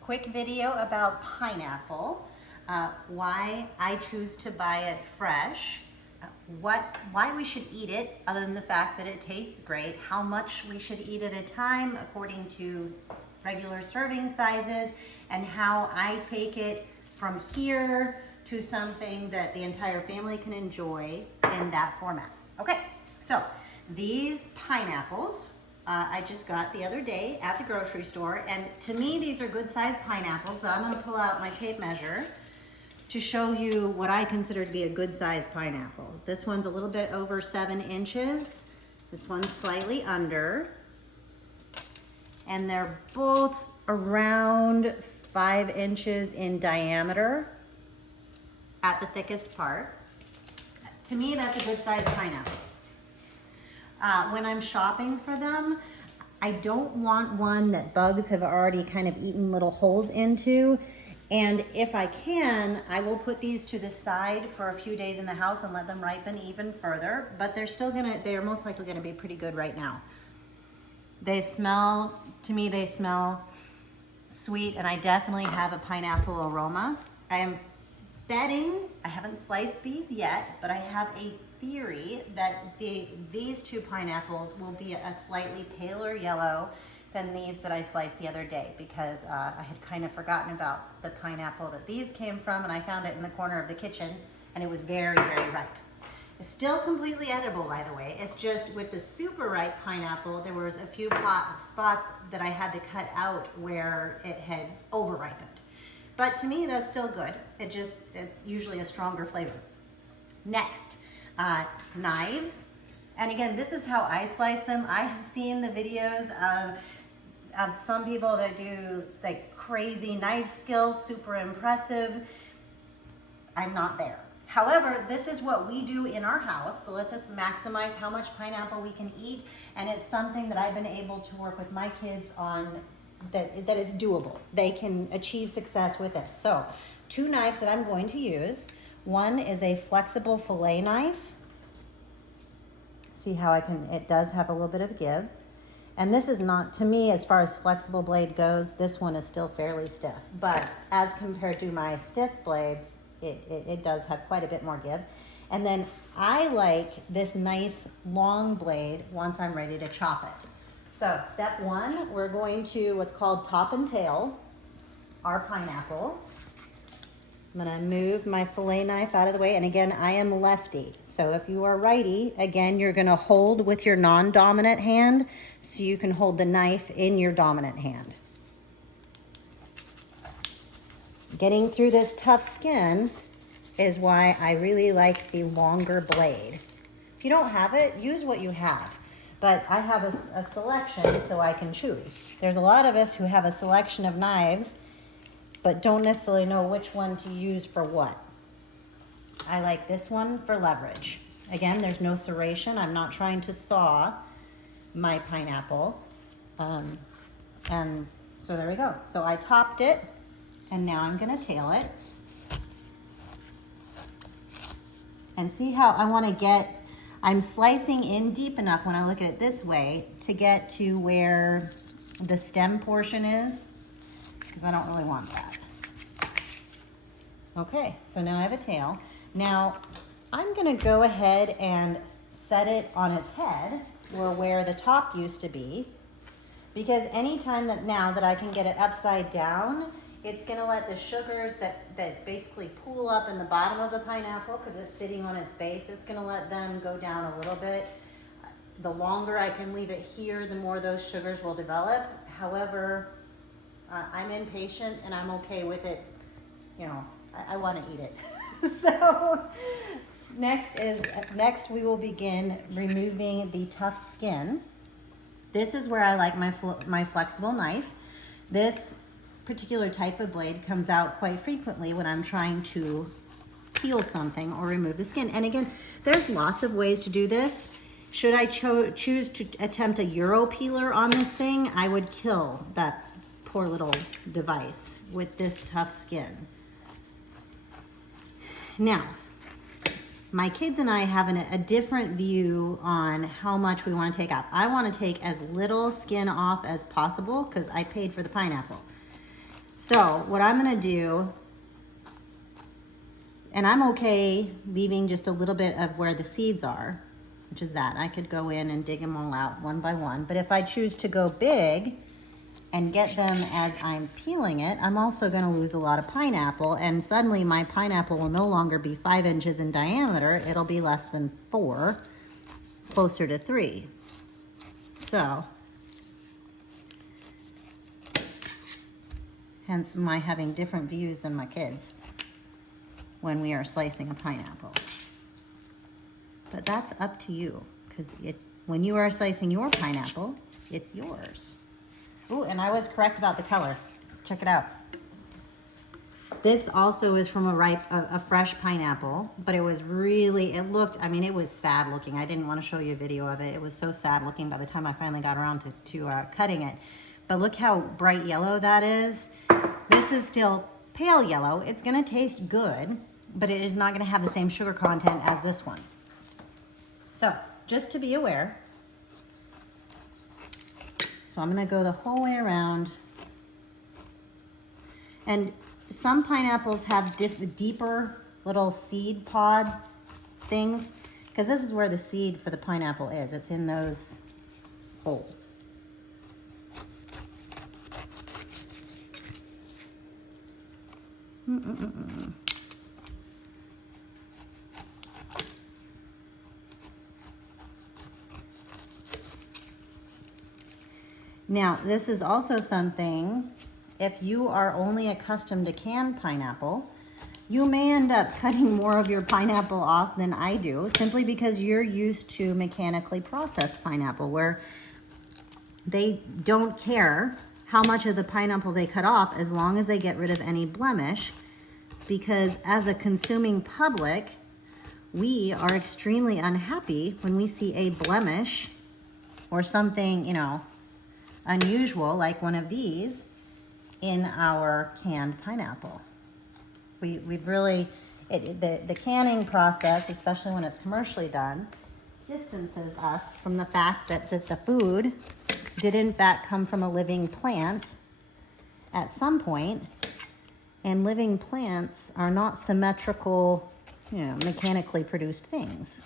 quick video about pineapple, why I choose to buy it fresh, why we should eat it other than the fact that it tastes great, how much we should eat at a time according to regular serving sizes, and how I take it from here to something that the entire family can enjoy in that format. Okay, so these pineapples I just got the other day at the grocery store, and to me these are good sized pineapples, but I'm going to pull out my tape measure to show you what I consider to be a good sized pineapple. This one's a little bit over 7 inches, this one's slightly under, and they're both around 5 inches in diameter at the thickest part. To me, that's a good sized pineapple. When I'm shopping for them, I don't want one that bugs have already kind of eaten little holes into. And if I can, I will put these to the side for a few days in the house and let them ripen even further. But they're most likely gonna be pretty good right now. They smell, to me, they smell sweet, and I definitely have a pineapple aroma. I am betting, I haven't sliced these yet, but I have a theory that these two pineapples will be a slightly paler yellow than these that I sliced the other day, because I had kind of forgotten about the pineapple that these came from, and I found it in the corner of the kitchen, and it was very, very ripe. It's still completely edible, by the way. It's just with the super ripe pineapple, there was a few spots that I had to cut out where it had over-ripened. But to me, that's still good. It's usually a stronger flavor. Next, knives. And again, this is how I slice them. I have seen the videos of some people that do like crazy knife skills, super impressive. I'm not there. However, this is what we do in our house that lets us maximize how much pineapple we can eat, and it's something that I've been able to work with my kids on, that is doable. They can achieve success with this. So, 2 knives that I'm going to use. One is a flexible fillet knife. See how it does have a little bit of give. And this is not, to me, as far as flexible blade goes, this one is still fairly stiff. But as compared to my stiff blades, it does have quite a bit more give. And then I like this nice long blade once I'm ready to chop it. So step 1, we're going to what's called top and tail our pineapples. I'm gonna move my fillet knife out of the way. And again, I am lefty. So if you are righty, again, you're gonna hold with your non-dominant hand so you can hold the knife in your dominant hand. Getting through this tough skin is why I really like the longer blade. If you don't have it, use what you have. But I have a selection so I can choose. There's a lot of us who have a selection of knives but don't necessarily know which one to use for what. I like this one for leverage. Again, there's no serration. I'm not trying to saw my pineapple. And so there we go. So I topped it, and now I'm gonna tail it. And see how I wanna get, I'm slicing in deep enough when I look at it this way to get to where the stem portion is, because I don't really want that. Okay, so now I have a tail. Now, I'm gonna go ahead and set it on its head, or where the top used to be, because anytime now that I can get it upside down, it's gonna let the sugars that basically pool up in the bottom of the pineapple, because it's sitting on its base, it's gonna let them go down a little bit. The longer I can leave it here, the more those sugars will develop. However, I'm impatient and I'm okay with it. You know, I want to eat it. So next we will begin removing the tough skin. This is where I like my flexible knife. This particular type of blade comes out quite frequently when I'm trying to peel something or remove the skin. And again, there's lots of ways to do this. Should I choose to attempt a Euro peeler on this thing, I would kill that poor little device with this tough skin. Now, my kids and I have a different view on how much we want to take off. I want to take as little skin off as possible because I paid for the pineapple. So what I'm gonna do, and I'm okay leaving just a little bit of where the seeds are, which is that. I could go in and dig them all out one by one. But if I choose to go big and get them as I'm peeling it, I'm also gonna lose a lot of pineapple, and suddenly my pineapple will no longer be 5 inches in diameter, it'll be less than 4, closer to 3. So, hence my having different views than my kids when we are slicing a pineapple. But that's up to you, because when you are slicing your pineapple, it's yours. Ooh, and I was correct about the color. Check it out. This also is from a fresh pineapple, but it was really, it was sad looking. I didn't want to show you a video of it. It was so sad looking by the time I finally got around to cutting it. But look how bright yellow that is. This is still pale yellow. It's gonna taste good, but it is not gonna have the same sugar content as this one. So, just to be aware. So I'm gonna go the whole way around. And some pineapples have deeper little seed pod things, because this is where the seed for the pineapple is. It's in those holes. Now, this is also something, if you are only accustomed to canned pineapple, you may end up cutting more of your pineapple off than I do, simply because you're used to mechanically processed pineapple, where they don't care how much of the pineapple they cut off as long as they get rid of any blemish, because as a consuming public, we are extremely unhappy when we see a blemish or something, unusual like one of these in our canned pineapple. We've really, the canning process, especially when it's commercially done, distances us from the fact that the food did in fact come from a living plant at some point, and living plants are not symmetrical, mechanically produced things.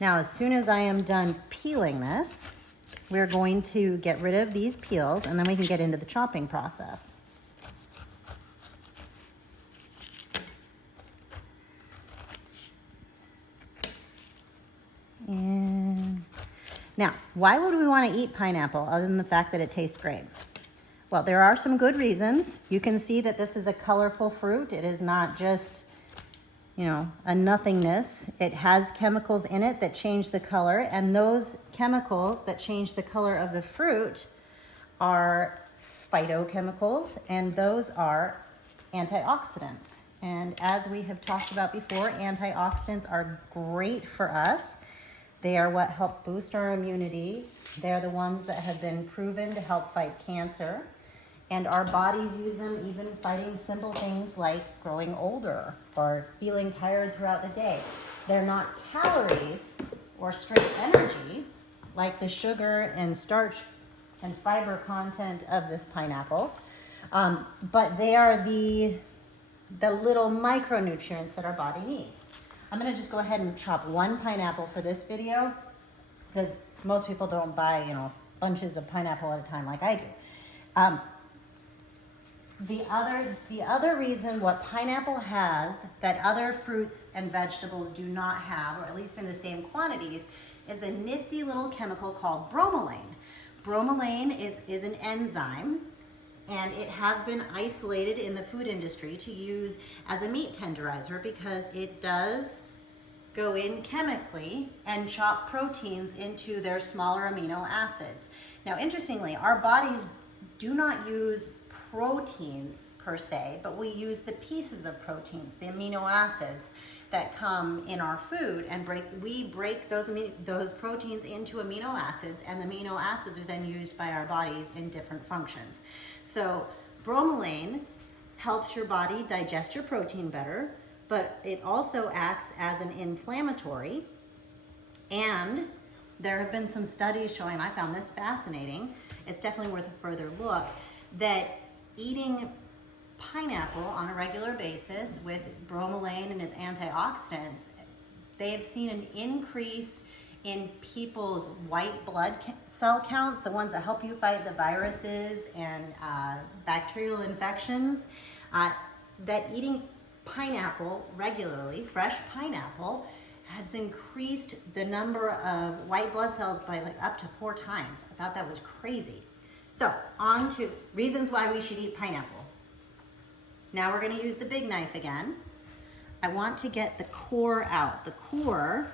Now, as soon as I am done peeling this, we're going to get rid of these peels, and then we can get into the chopping process. And now, why would we want to eat pineapple other than the fact that it tastes great? Well, there are some good reasons. You can see that this is a colorful fruit. It is not just, a nothingness. It has chemicals in it that change the color, and those chemicals that change the color of the fruit are phytochemicals, and those are antioxidants. And as we have talked about before, antioxidants are great for us. They are what help boost our immunity. They're the ones that have been proven to help fight cancer. And our bodies use them even fighting simple things like growing older or feeling tired throughout the day. They're not calories or straight energy like the sugar and starch and fiber content of this pineapple, but they are the little micronutrients that our body needs. I'm gonna just go ahead and chop one pineapple for this video, because most people don't buy, bunches of pineapple at a time like I do. The other reason what pineapple has that other fruits and vegetables do not have, or at least in the same quantities, is a nifty little chemical called bromelain. Bromelain is an enzyme, and it has been isolated in the food industry to use as a meat tenderizer, because it does go in chemically and chop proteins into their smaller amino acids. Now, interestingly, our bodies do not use proteins per se, but we use the pieces of proteins, the amino acids that come in our food, and we break those proteins into amino acids, and the amino acids are then used by our bodies in different functions. So bromelain helps your body digest your protein better, but it also acts as an inflammatory. And there have been some studies showing, I found this fascinating, it's definitely worth a further look, that eating pineapple on a regular basis with bromelain and its antioxidants, they've seen an increase in people's white blood cell counts, the ones that help you fight the viruses and bacterial infections, that eating pineapple regularly, fresh pineapple, has increased the number of white blood cells by like up to 4 times. I thought that was crazy. So on to reasons why we should eat pineapple. Now we're gonna use the big knife again. I want to get the core out. The core,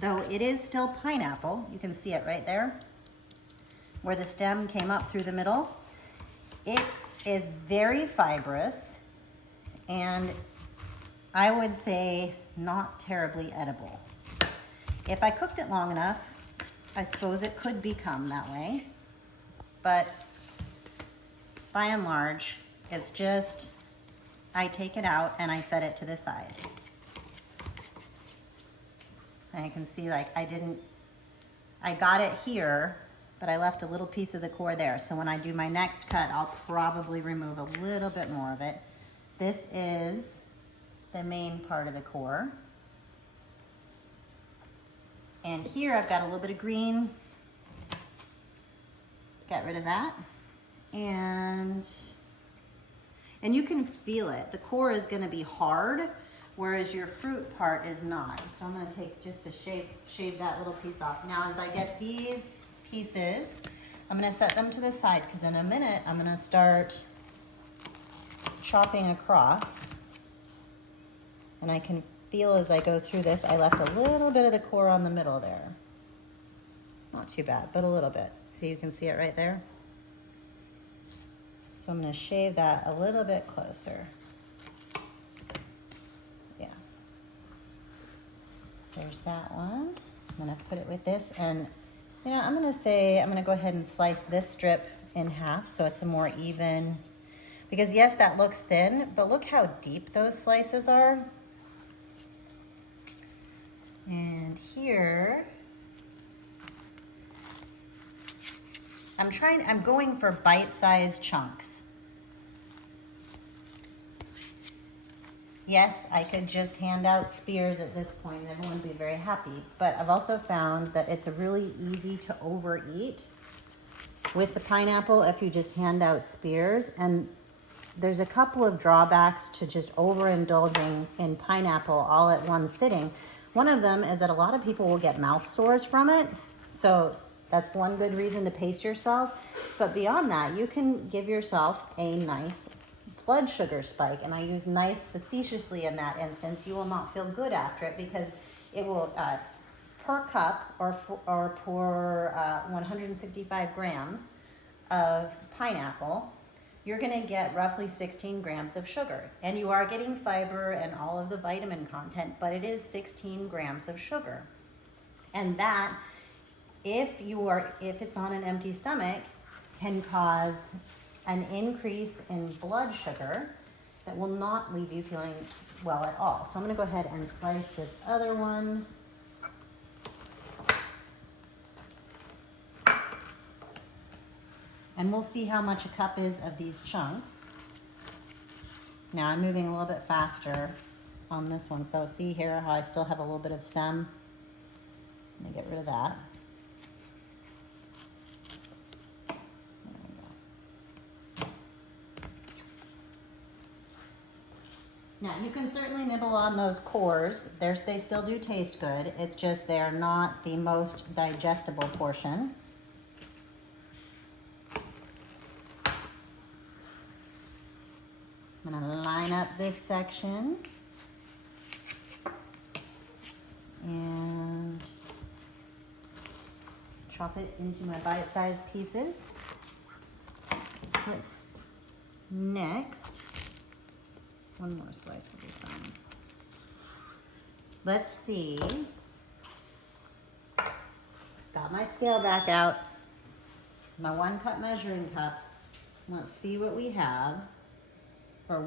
though it is still pineapple, you can see it right there, where the stem came up through the middle. It is very fibrous and I would say not terribly edible. If I cooked it long enough, I suppose it could become that way, but by and large, it's just, I take it out and I set it to the side. And you can see like I got it here, but I left a little piece of the core there. So when I do my next cut, I'll probably remove a little bit more of it. This is the main part of the core. And here I've got a little bit of green. Get rid of that. And you can feel it. The core is gonna be hard, whereas your fruit part is not. So I'm gonna take just a shave that little piece off. Now as I get these pieces, I'm gonna set them to the side because in a minute I'm gonna start chopping across. And I can feel as I go through this, I left a little bit of the core on the middle there. Not too bad, but a little bit. So you can see it right there. So I'm gonna shave that a little bit closer. Yeah. There's that one. I'm gonna put it with this, and you know, I'm gonna go ahead and slice this strip in half so it's a more even, because yes, that looks thin, but look how deep those slices are. And here, I'm going for bite-sized chunks. Yes, I could just hand out spears at this point and everyone would be very happy, but I've also found that it's really easy to overeat with the pineapple if you just hand out spears. And there's a couple of drawbacks to just overindulging in pineapple all at one sitting. One of them is that a lot of people will get mouth sores from it. So that's one good reason to pace yourself. But beyond that, you can give yourself a nice blood sugar spike. And I use nice facetiously in that instance. You will not feel good after it because it will, per cup or per 165 grams of pineapple, you're gonna get roughly 16 grams of sugar. And you are getting fiber and all of the vitamin content, but it is 16 grams of sugar. And that, if it's on an empty stomach, can cause an increase in blood sugar that will not leave you feeling well at all. So I'm gonna go ahead and slice this other one. And we'll see how much a cup is of these chunks. Now I'm moving a little bit faster on this one. So see here how I still have a little bit of stem. I'm gonna get rid of that. There we go. Now you can certainly nibble on those cores. They still do taste good. It's just they're not the most digestible portion. I'm gonna line up this section and chop it into my bite-sized pieces. Next, one more slice will be fine. Let's see. Got my scale back out, my 1 cup measuring cup. Let's see what we have. For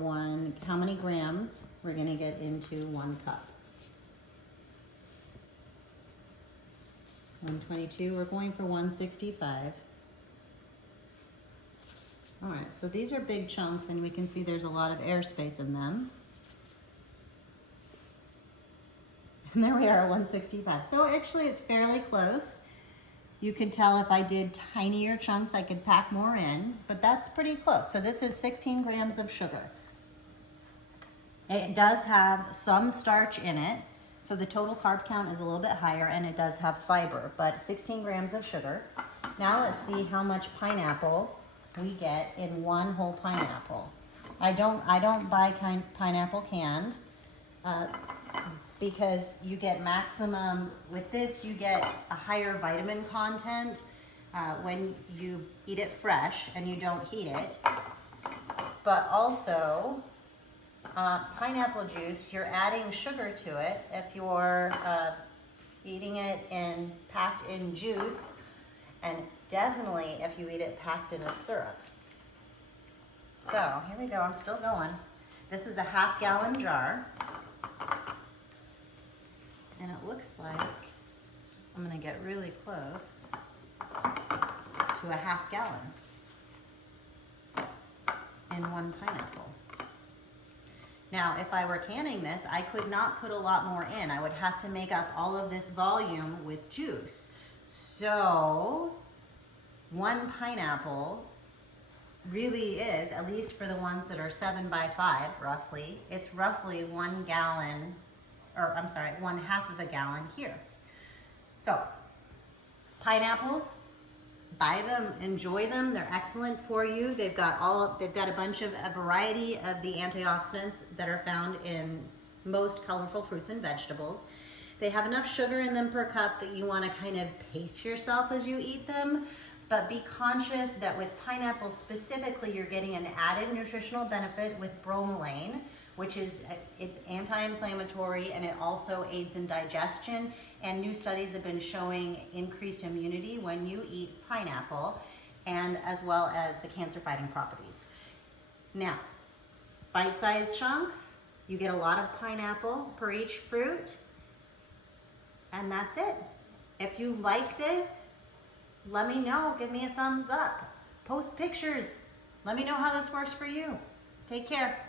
how many grams we're gonna get into 1 cup. 122, we're going for 165. All right, so these are big chunks and we can see there's a lot of airspace in them. And there we are at 165. So actually it's fairly close. You can tell if I did tinier chunks, I could pack more in, but that's pretty close. So this is 16 grams of sugar. It does have some starch in it, so the total carb count is a little bit higher, and it does have fiber, but 16 grams of sugar. Now let's see how much pineapple we get in one whole pineapple. I don't buy pineapple canned because you get maximum, with this you get a higher vitamin content when you eat it fresh and you don't heat it. But also, pineapple juice, you're adding sugar to it if you're eating it in packed in juice, and definitely if you eat it packed in a syrup. So here we go, I'm still going. This is a half-gallon jar, and it looks like I'm gonna get really close to a half-gallon in one pineapple. Now, if I were canning this, I could not put a lot more in. I would have to make up all of this volume with juice. So, one pineapple really is, at least for the ones that are 7 by 5, roughly, it's roughly 1 gallon, or I'm sorry, 1/2 of a gallon here. So, pineapples, buy them, enjoy them. They're excellent for you. They've got a variety of the antioxidants that are found in most colorful fruits and vegetables. They have enough sugar in them per cup that you want to kind of pace yourself as you eat them, but be conscious that with pineapple specifically, you're getting an added nutritional benefit with bromelain, which is, it's anti-inflammatory, and it also aids in digestion. And new studies have been showing increased immunity when you eat pineapple, and as well as the cancer-fighting properties. Now, bite-sized chunks, you get a lot of pineapple per each fruit, and that's it. If you like this, let me know, give me a thumbs up, post pictures, let me know how this works for you. Take care.